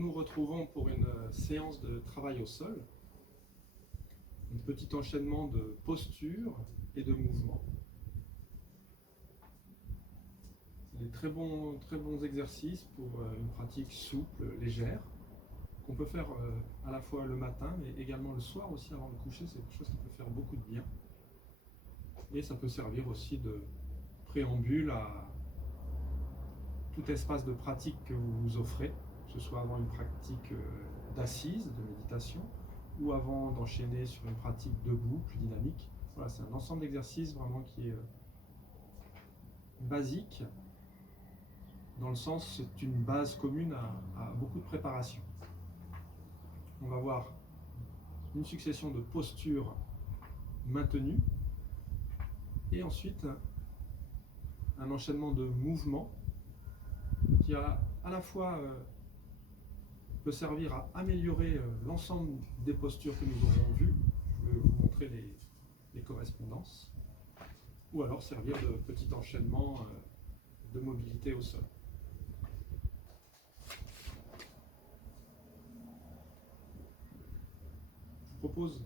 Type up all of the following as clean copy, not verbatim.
nous retrouvons pour une séance de travail au sol, un petit enchaînement de postures et de mouvements. C'est des très bons exercices pour une pratique souple, légère, qu'on peut faire à la fois le matin, mais également le soir aussi avant de coucher. C'est quelque chose qui peut faire beaucoup de bien. Et ça peut servir aussi de préambule à tout espace de pratique que vous vous offrez, que ce soit avant une pratique d'assise, de méditation, ou avant d'enchaîner sur une pratique debout, plus dynamique. Voilà, c'est un ensemble d'exercices vraiment qui est basique, dans le sens c'est une base commune à beaucoup de préparation. On va voir une succession de postures maintenues, et ensuite un enchaînement de mouvements qui à la fois peut servir à améliorer l'ensemble des postures que nous aurons vues. Je vais vous montrer les correspondances, ou alors servir de petit enchaînement de mobilité au sol. Je vous propose,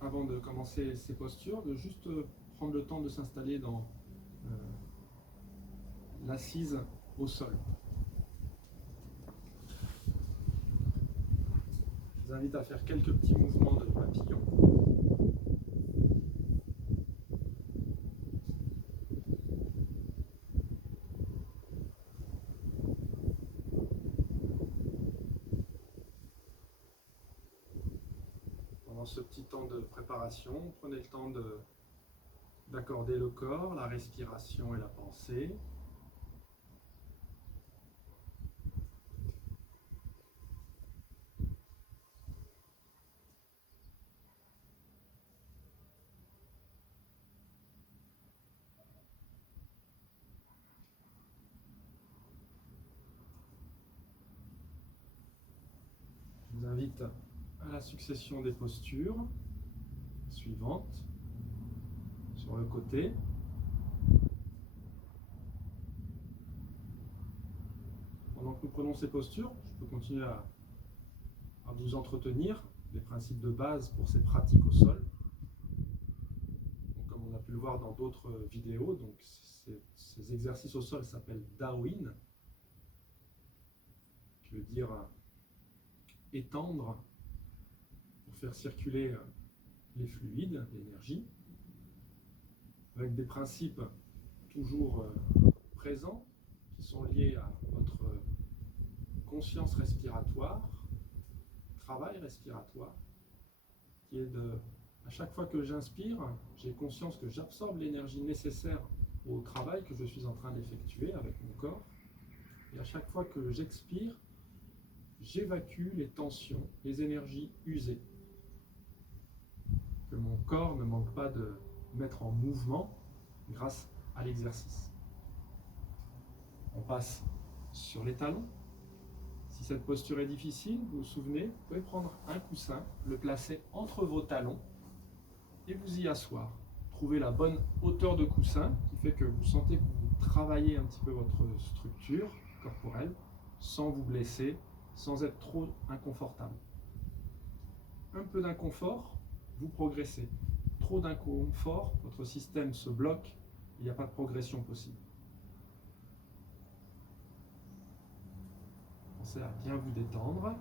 avant de commencer ces postures, de juste prendre le temps de s'installer dans l'assise au sol. Je vous invite à faire quelques petits mouvements de papillon. Pendant ce petit temps de préparation, prenez le temps d'accorder le corps, la respiration et la pensée. Je vous invite à la succession des postures suivantes sur le côté. Pendant que nous prenons ces postures, je peux continuer à vous entretenir des principes de base pour ces pratiques au sol. Donc, comme on a pu le voir dans d'autres vidéos, donc ces exercices au sol s'appellent Dawin, qui veut dire étendre pour faire circuler les fluides, l'énergie, avec des principes toujours présents qui sont liés à votre conscience respiratoire, travail respiratoire, qui est à chaque fois que j'inspire, j'ai conscience que j'absorbe l'énergie nécessaire au travail que je suis en train d'effectuer avec mon corps, et à chaque fois que j'expire, j'évacue les tensions, les énergies usées, que mon corps ne manque pas de mettre en mouvement grâce à l'exercice. On passe sur les talons. Si cette posture est difficile, vous vous souvenez, vous pouvez prendre un coussin, le placer entre vos talons et vous y asseoir. Trouvez la bonne hauteur de coussin qui fait que vous sentez que vous travaillez un petit peu votre structure corporelle sans vous blesser, sans être trop inconfortable. Un peu d'inconfort, vous progressez. Trop d'inconfort, votre système se bloque, il n'y a pas de progression possible. Pensez à bien vous détendre.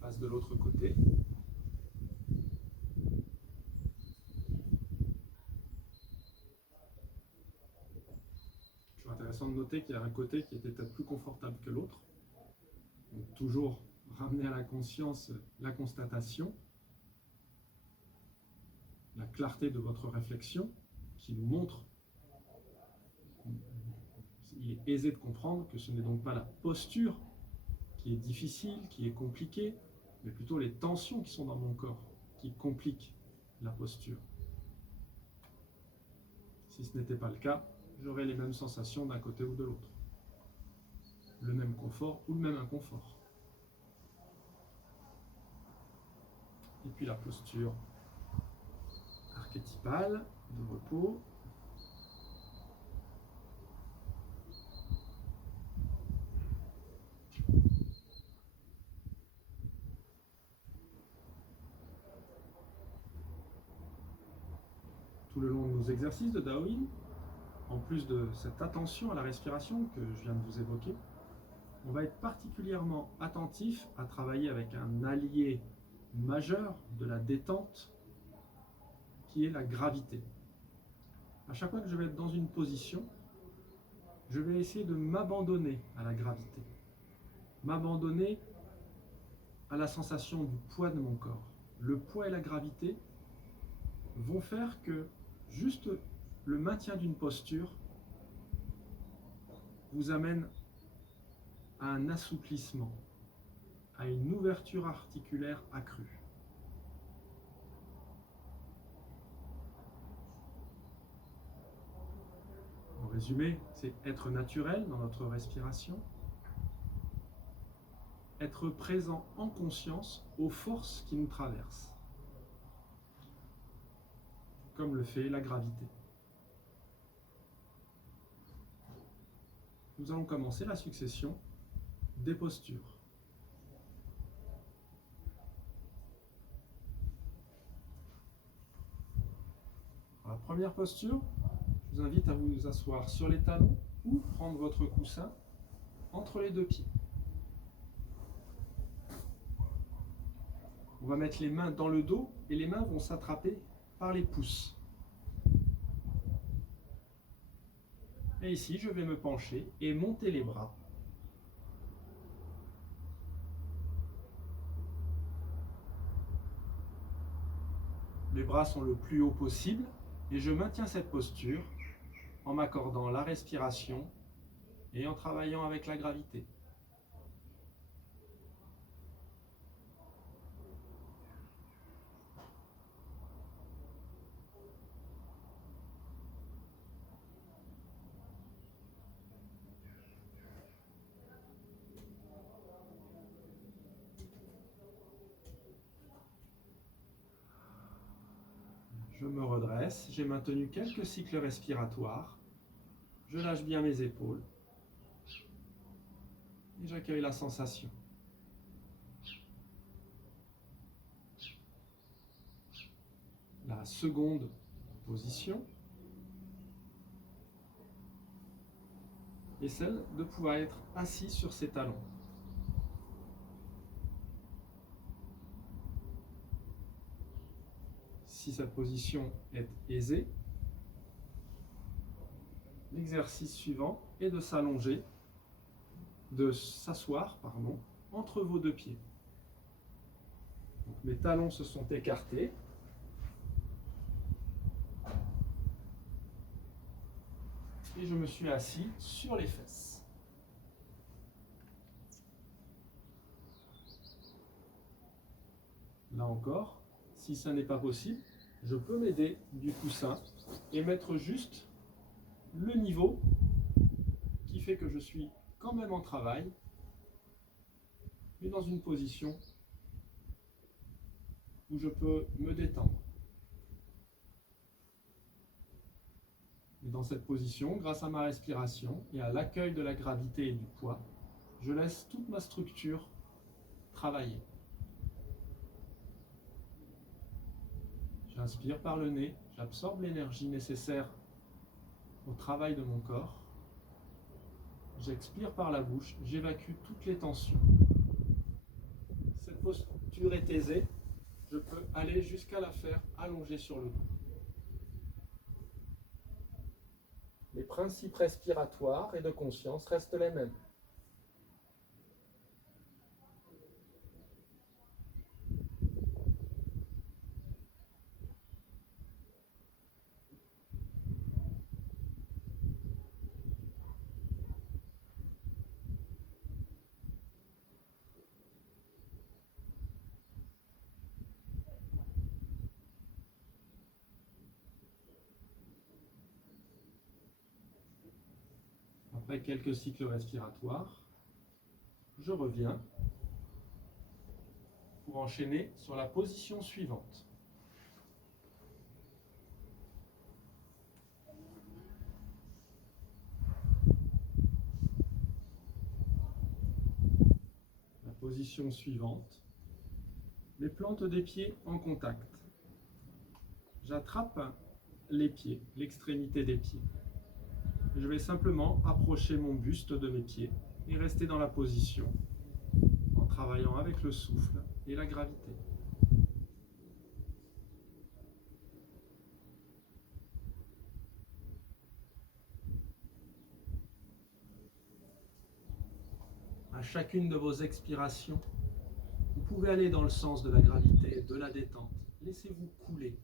Passe de l'autre côté. Toujours intéressant de noter qu'il y a un côté qui était peut-être plus confortable que l'autre. Donc toujours ramener à la conscience la constatation, la clarté de votre réflexion qui nous montre, il est aisé de comprendre que ce n'est donc pas la posture qui est difficile, qui est compliquée, mais plutôt les tensions qui sont dans mon corps qui compliquent la posture. Si ce n'était pas le cas, j'aurais les mêmes sensations d'un côté ou de l'autre. Le même confort ou le même inconfort. Et puis la posture archétypale de repos, nos exercices de Daoyin, en plus de cette attention à la respiration que je viens de vous évoquer, on va être particulièrement attentif à travailler avec un allié majeur de la détente qui est la gravité. À chaque fois que je vais être dans une position, je vais essayer de m'abandonner à la gravité, m'abandonner à la sensation du poids de mon corps. Le poids et la gravité vont faire que juste le maintien d'une posture vous amène à un assouplissement, à une ouverture articulaire accrue. En résumé, c'est être naturel dans notre respiration, être présent en conscience aux forces qui nous traversent, comme le fait la gravité. Nous allons commencer la succession des postures. Pour la première posture, je vous invite à vous asseoir sur les talons ou prendre votre coussin entre les deux pieds. On va mettre les mains dans le dos et les mains vont s'attraper par les pouces. Et ici, je vais me pencher et monter les bras. Les bras sont le plus haut possible et je maintiens cette posture en m'accordant la respiration et en travaillant avec la gravité. Je me redresse, j'ai maintenu quelques cycles respiratoires, je lâche bien mes épaules et j'accueille la sensation. La seconde position est celle de pouvoir être assis sur ses talons. Si cette position est aisée, l'exercice suivant est de s'allonger, de s'asseoir, entre vos deux pieds. Donc, mes talons se sont écartés. Et je me suis assis sur les fesses. Là encore, si ça n'est pas possible, je peux m'aider du coussin et mettre juste le niveau qui fait que je suis quand même en travail, mais dans une position où je peux me détendre. Et dans cette position, grâce à ma respiration et à l'accueil de la gravité et du poids, je laisse toute ma structure travailler. J'inspire par le nez, j'absorbe l'énergie nécessaire au travail de mon corps. J'expire par la bouche, j'évacue toutes les tensions. Cette posture est aisée, je peux aller jusqu'à la faire allongée sur le dos. Les principes respiratoires et de conscience restent les mêmes. Après quelques cycles respiratoires, je reviens pour enchaîner sur la position suivante. La position suivante, les plantes des pieds en contact. J'attrape les pieds, l'extrémité des pieds. Je vais simplement approcher mon buste de mes pieds et rester dans la position en travaillant avec le souffle et la gravité. À chacune de vos expirations, vous pouvez aller dans le sens de la gravité, de la détente. Laissez-vous couler.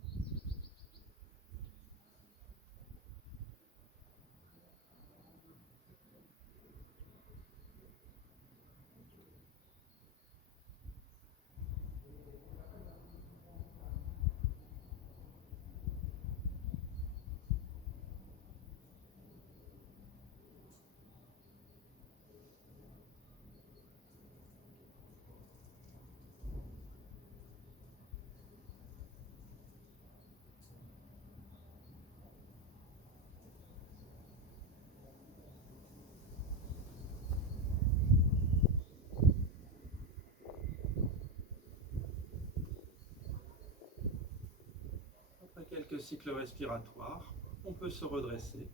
Après quelques cycles respiratoires, on peut se redresser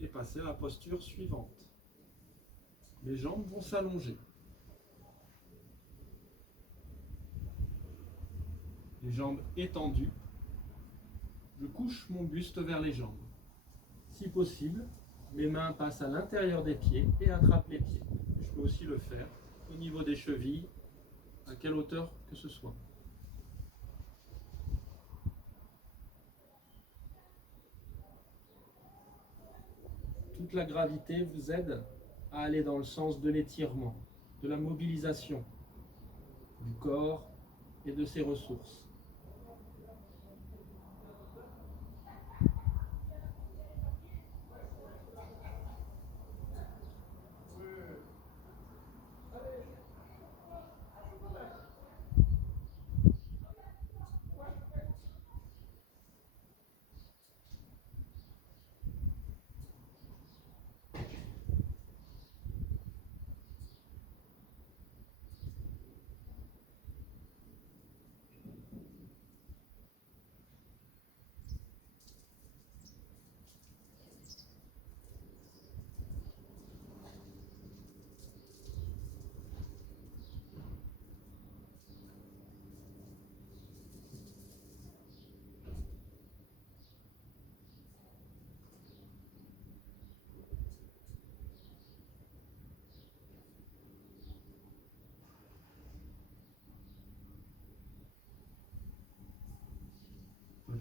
et passer à la posture suivante. Les jambes vont s'allonger. Les jambes étendues. Je couche mon buste vers les jambes. Si possible, mes mains passent à l'intérieur des pieds et attrapent les pieds. Je peux aussi le faire au niveau des chevilles, à quelle hauteur que ce soit. Toute la gravité vous aide à aller dans le sens de l'étirement, de la mobilisation du corps et de ses ressources.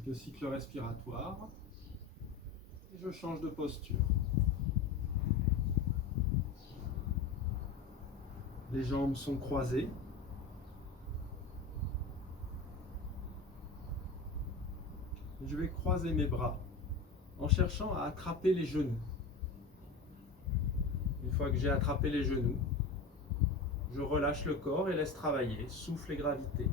Quelques cycles respiratoires et je change de posture. Les jambes sont croisées. Je vais croiser mes bras en cherchant à attraper les genoux. Une fois que j'ai attrapé les genoux, je relâche le corps et laisse travailler souffle et gravité.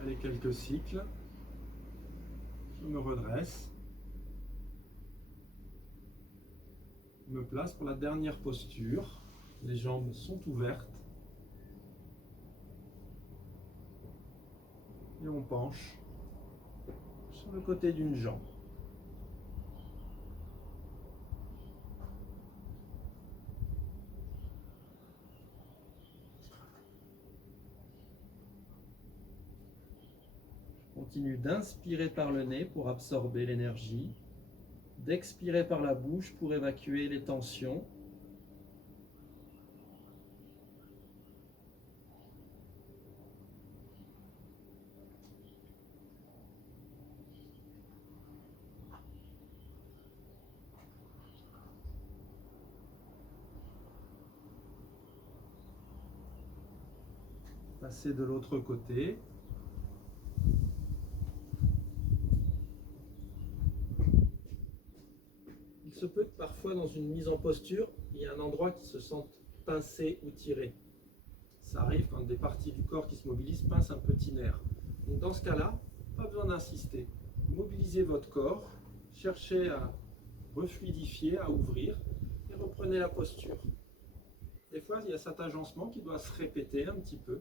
Allez, quelques cycles. Je me redresse. Je me place pour la dernière posture. Les jambes sont ouvertes. Et on penche sur le côté d'une jambe. Continue d'inspirer par le nez pour absorber l'énergie, d'expirer par la bouche pour évacuer les tensions. Passer de l'autre côté. Il se peut que parfois dans une mise en posture, il y ait un endroit qui se sente pincé ou tiré. Ça arrive quand des parties du corps qui se mobilisent pincent un petit nerf. Donc dans ce cas-là, pas besoin d'insister. Mobilisez votre corps, cherchez à refluidifier, à ouvrir et reprenez la posture. Des fois, il y a cet agencement qui doit se répéter un petit peu.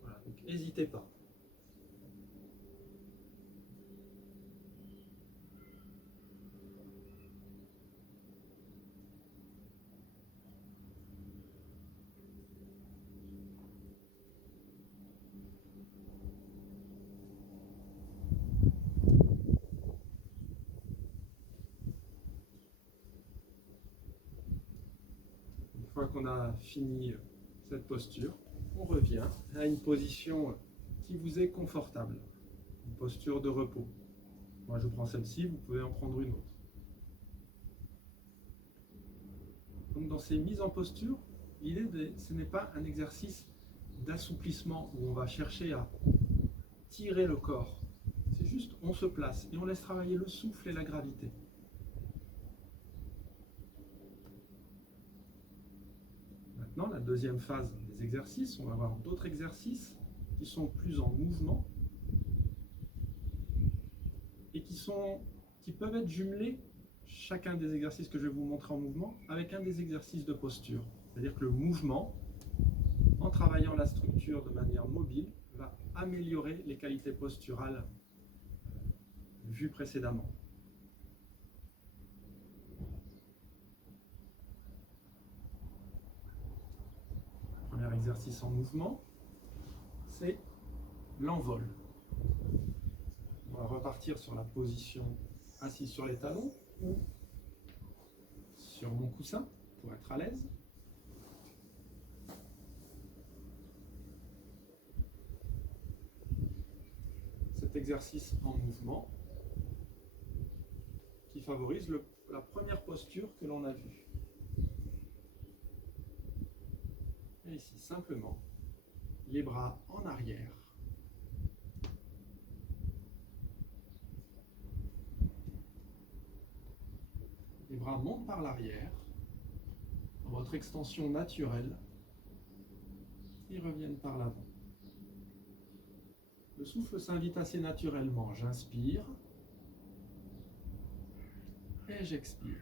Voilà, donc n'hésitez pas. Une fois qu'on a fini cette posture, on revient à une position qui vous est confortable, une posture de repos. Moi, je prends celle-ci, vous pouvez en prendre une autre. Donc, dans ces mises en posture, l'idée, ce n'est pas un exercice d'assouplissement où on va chercher à tirer le corps. C'est juste, on se place et on laisse travailler le souffle et la gravité. Maintenant, la deuxième phase des exercices, on va avoir d'autres exercices qui sont plus en mouvement et qui peuvent être jumelés, chacun des exercices que je vais vous montrer en mouvement, avec un des exercices de posture. C'est-à-dire que le mouvement, en travaillant la structure de manière mobile, va améliorer les qualités posturales vues précédemment. Premier exercice en mouvement, c'est l'envol. On va repartir sur la position assis sur les talons ou sur mon coussin pour être à l'aise. Cet exercice en mouvement qui favorise la première posture que l'on a vue. Et ici, simplement, les bras en arrière. Les bras montent par l'arrière, dans votre extension naturelle, et reviennent par l'avant. Le souffle s'invite assez naturellement. J'inspire et j'expire.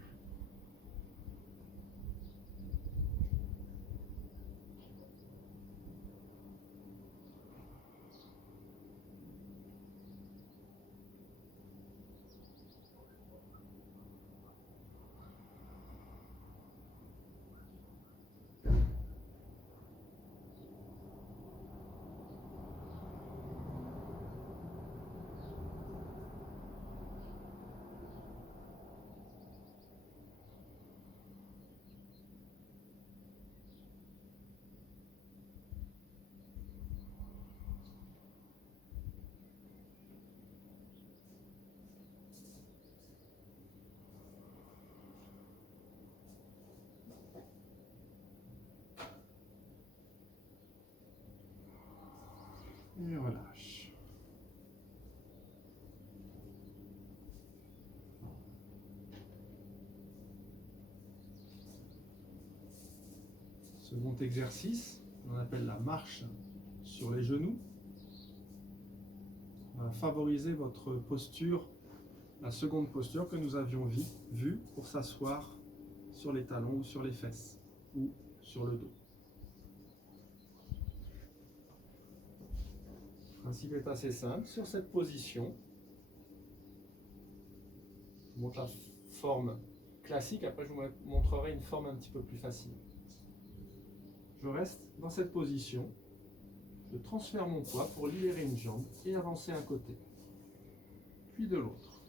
Et relâche. Second exercice, on appelle la marche sur les genoux. On va favoriser votre posture, la seconde posture que nous avions vue pour s'asseoir sur les talons ou sur les fesses ou sur le dos. Le principe est assez simple. Sur cette position, je vous montre la forme classique, après je vous montrerai une forme un petit peu plus facile. Je reste dans cette position, je transfère mon poids pour libérer une jambe et avancer un côté. puis de l'autre.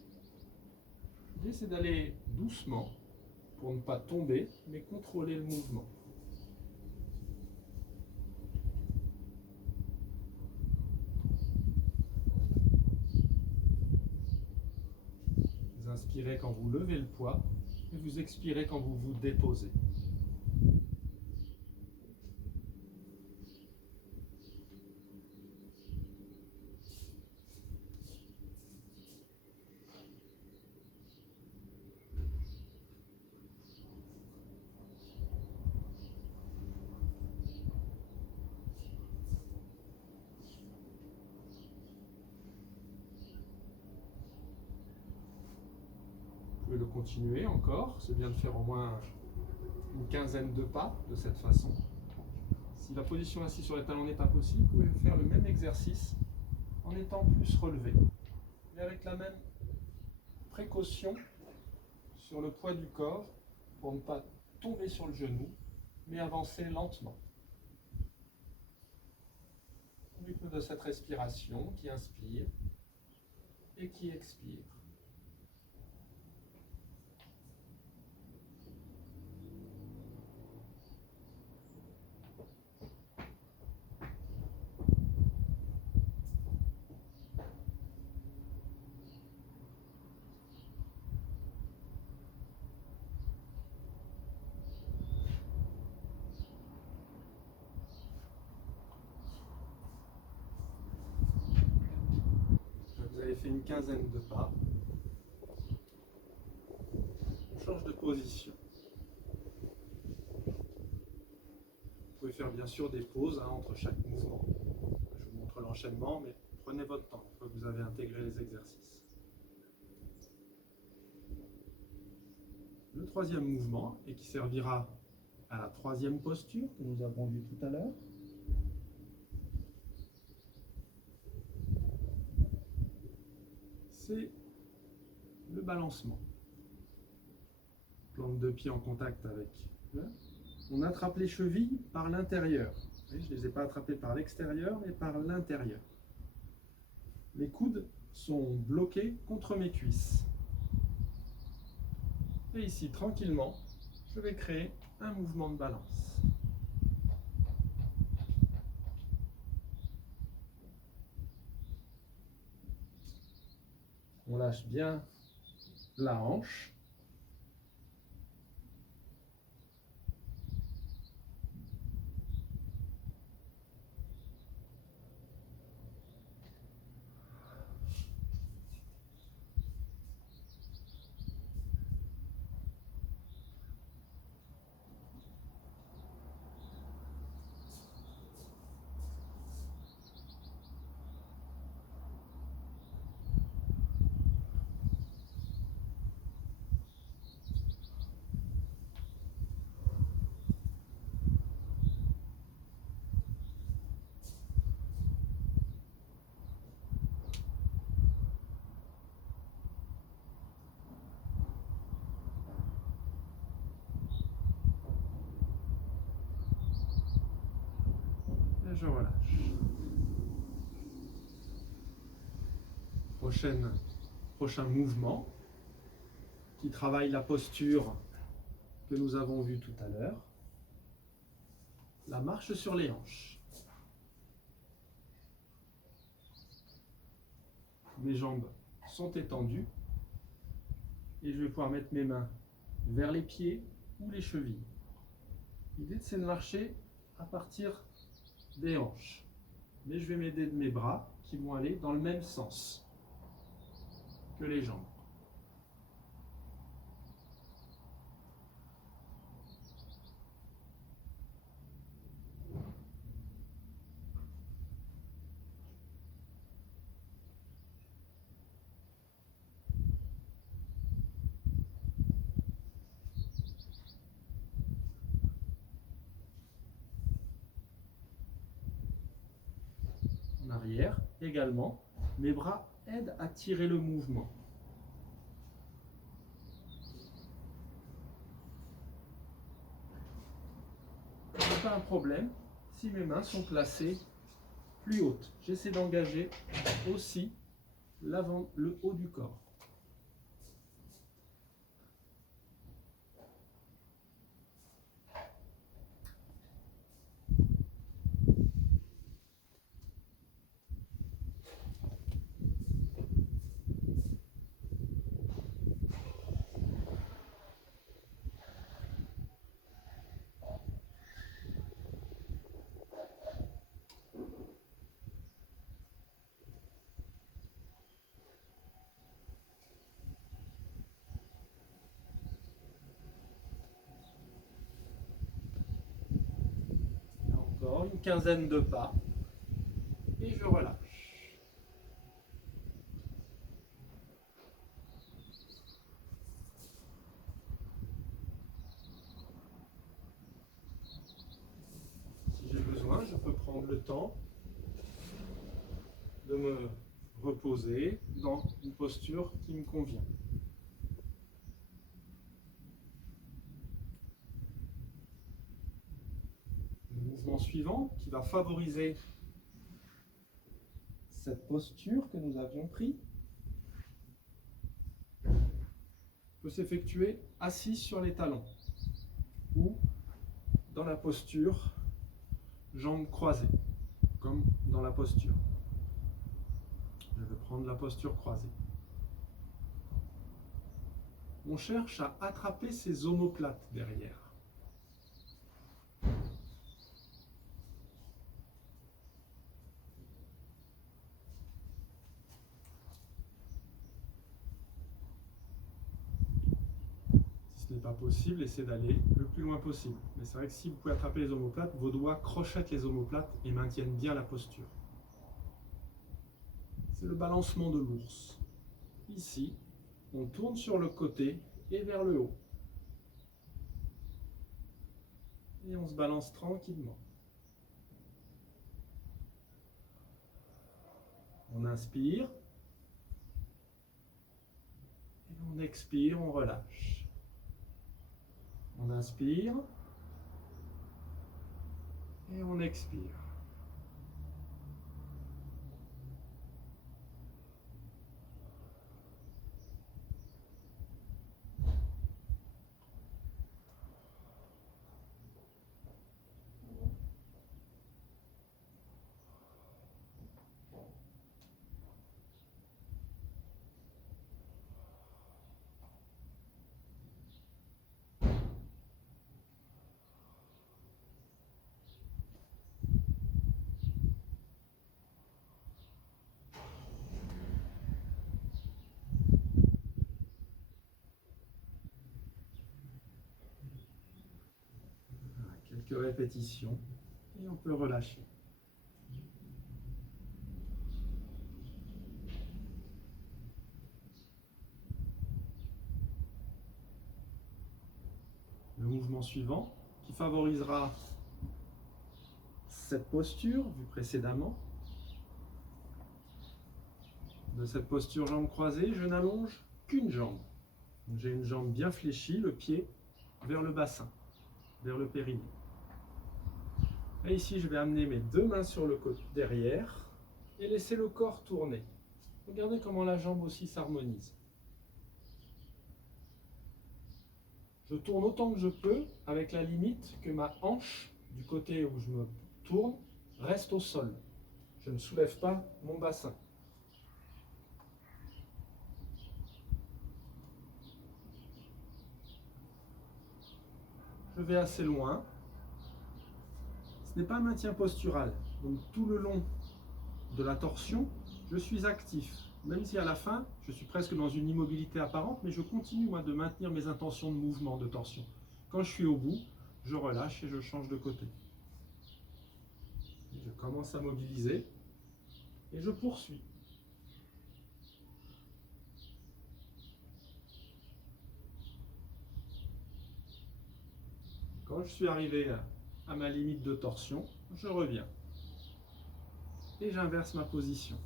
L'idée, c'est d'aller doucement pour ne pas tomber, mais contrôler le mouvement. Vous inspirez quand vous levez le poids et vous expirez quand vous vous déposez. Vous pouvez le continuer encore, c'est bien de faire au moins une quinzaine de pas de cette façon. Si la position assise sur les talons n'est pas possible, vous pouvez faire le même exercice en étant plus relevé, mais avec la même précaution sur le poids du corps pour ne pas tomber sur le genou, mais avancer lentement. Au rythme de cette respiration qui inspire et qui expire. Vous avez fait une quinzaine de pas. On change de position. Vous pouvez faire bien sûr des pauses entre chaque mouvement. Je vous montre l'enchaînement, mais prenez votre temps une fois que vous avez intégré les exercices. Le troisième mouvement, et qui servira à la troisième posture que nous avons vue tout à l'heure, c'est le balancement. Plante de pied en contact avec. On attrape les chevilles par l'intérieur. Je ne les ai pas attrapées par l'extérieur, mais par l'intérieur. Les coudes sont bloqués contre mes cuisses. Et ici, tranquillement, je vais créer un mouvement de balance. On lâche bien la hanche. Et je relâche. Prochain mouvement qui travaille la posture que nous avons vue tout à l'heure. La marche sur les hanches. Mes jambes sont étendues et je vais pouvoir mettre mes mains vers les pieds ou les chevilles. L'idée, c'est de marcher à partir des hanches. Mais je vais m'aider de mes bras qui vont aller dans le même sens que les jambes. En arrière également, mes bras aident à tirer le mouvement. Ce n'est pas un problème si mes mains sont placées plus hautes. J'essaie d'engager aussi l'avant, le haut du corps. Encore une quinzaine de pas. Et je relâche. Si j'ai besoin, je peux prendre le temps de me reposer dans une posture qui me convient. Le mouvement suivant qui va favoriser cette posture que nous avions prise peut s'effectuer assis sur les talons ou dans la posture jambes croisées, comme dans la posture. Je vais prendre la posture croisée. On cherche à attraper ces omoplates derrière. Si ce n'est pas possible, essayez d'aller le plus loin possible. Mais c'est vrai que si vous pouvez attraper les omoplates, vos doigts crochettent les omoplates et maintiennent bien la posture. C'est le balancement de l'ours. Ici, on tourne sur le côté et vers le haut. Et on se balance tranquillement. On inspire. Et on expire, on relâche. On inspire. Et on expire. Quelques répétitions et on peut relâcher. Le mouvement suivant qui favorisera cette posture vue précédemment. De cette posture jambes croisées, je n'allonge qu'une jambe. J'ai une jambe bien fléchie, le pied vers le bassin, vers le périnée. Et ici, je vais amener mes deux mains sur le côté derrière et laisser le corps tourner. Regardez comment la jambe aussi s'harmonise. Je tourne autant que je peux avec la limite que ma hanche, du côté où je me tourne, reste au sol. Je ne soulève pas mon bassin. Je vais assez loin. Ce n'est pas un maintien postural. Donc tout le long de la torsion, je suis actif. Même si à la fin, je suis presque dans une immobilité apparente, mais je continue moi, de maintenir mes intentions de mouvement, de torsion. Quand je suis au bout, je relâche et je change de côté. Et je commence à mobiliser et je poursuis. Quand je suis arrivé à ma limite de torsion, je reviens et j'inverse ma position.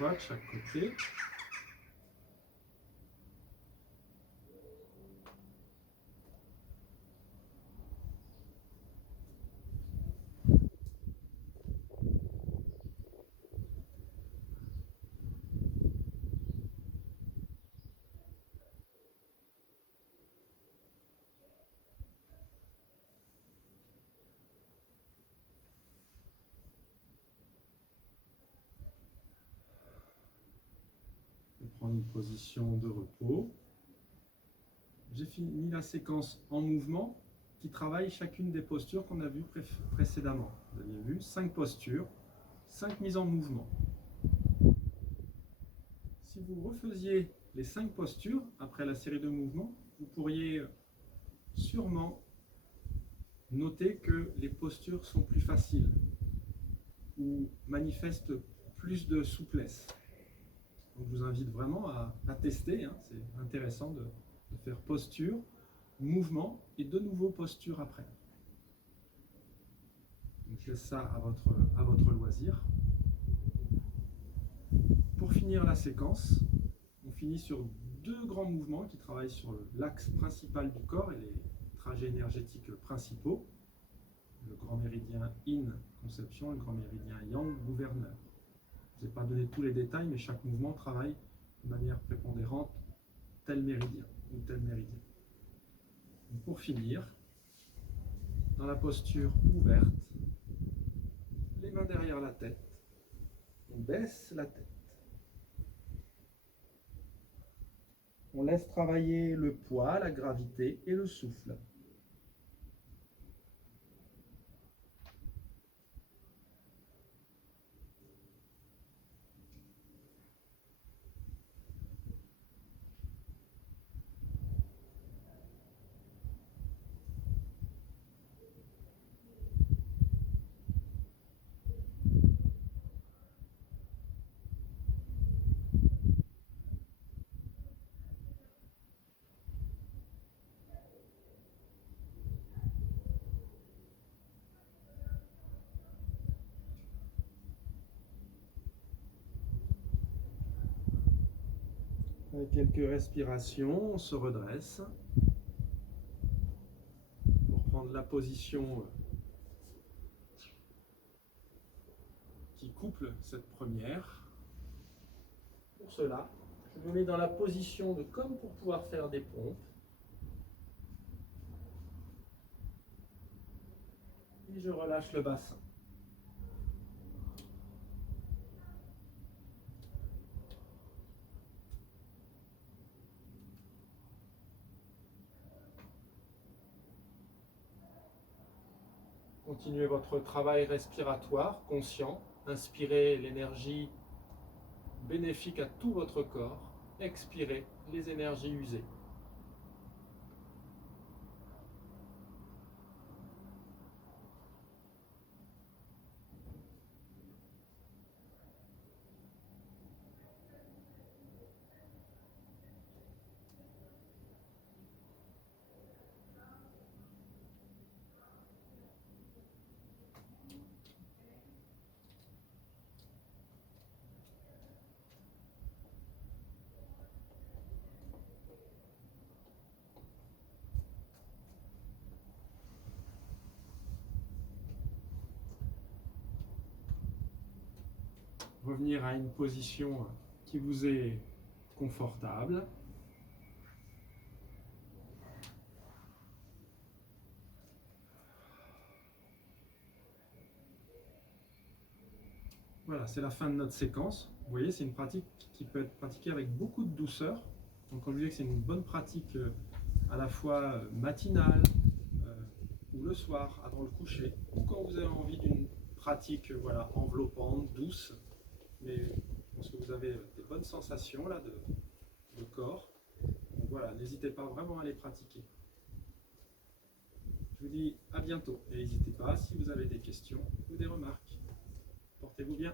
fois de chaque côté. Prendre une position de repos. J'ai fini la séquence en mouvement qui travaille chacune des postures qu'on a vues précédemment. Vous avez vu 5 postures, 5 mises en mouvement. Si vous refaisiez les 5 postures après la série de mouvements, vous pourriez sûrement noter que les postures sont plus faciles ou manifestent plus de souplesse. Donc je vous invite vraiment à tester, hein. C'est intéressant de faire posture, mouvement et de nouveau posture après. Donc je laisse ça à votre loisir. Pour finir la séquence, on finit sur 2 grands mouvements qui travaillent sur l'axe principal du corps et les trajets énergétiques principaux. Le grand méridien Yin, conception, le grand méridien Yang, gouverneur. Je n'ai pas donné tous les détails, mais chaque mouvement travaille de manière prépondérante tel méridien ou tel méridien. Donc pour finir, dans la posture ouverte, les mains derrière la tête, on baisse la tête. On laisse travailler le poids, la gravité et le souffle. Avec quelques respirations, on se redresse pour prendre la position qui couple cette première. Pour cela, je me mets dans la position de comme pour pouvoir faire des pompes. Et je relâche le bassin. Continuez votre travail respiratoire conscient. Inspirez l'énergie bénéfique à tout votre corps. Expirez les énergies usées. Revenir à une position qui vous est confortable. Voilà, c'est la fin de notre séquence. Vous voyez, c'est une pratique qui peut être pratiquée avec beaucoup de douceur. Donc on disait que c'est une bonne pratique à la fois matinale ou le soir avant le coucher, ou quand vous avez envie d'une pratique voilà, enveloppante, douce. Mais je pense que vous avez des bonnes sensations là de corps. Donc voilà, n'hésitez pas vraiment à les pratiquer. Je vous dis à bientôt et n'hésitez pas si vous avez des questions ou des remarques. Portez-vous bien.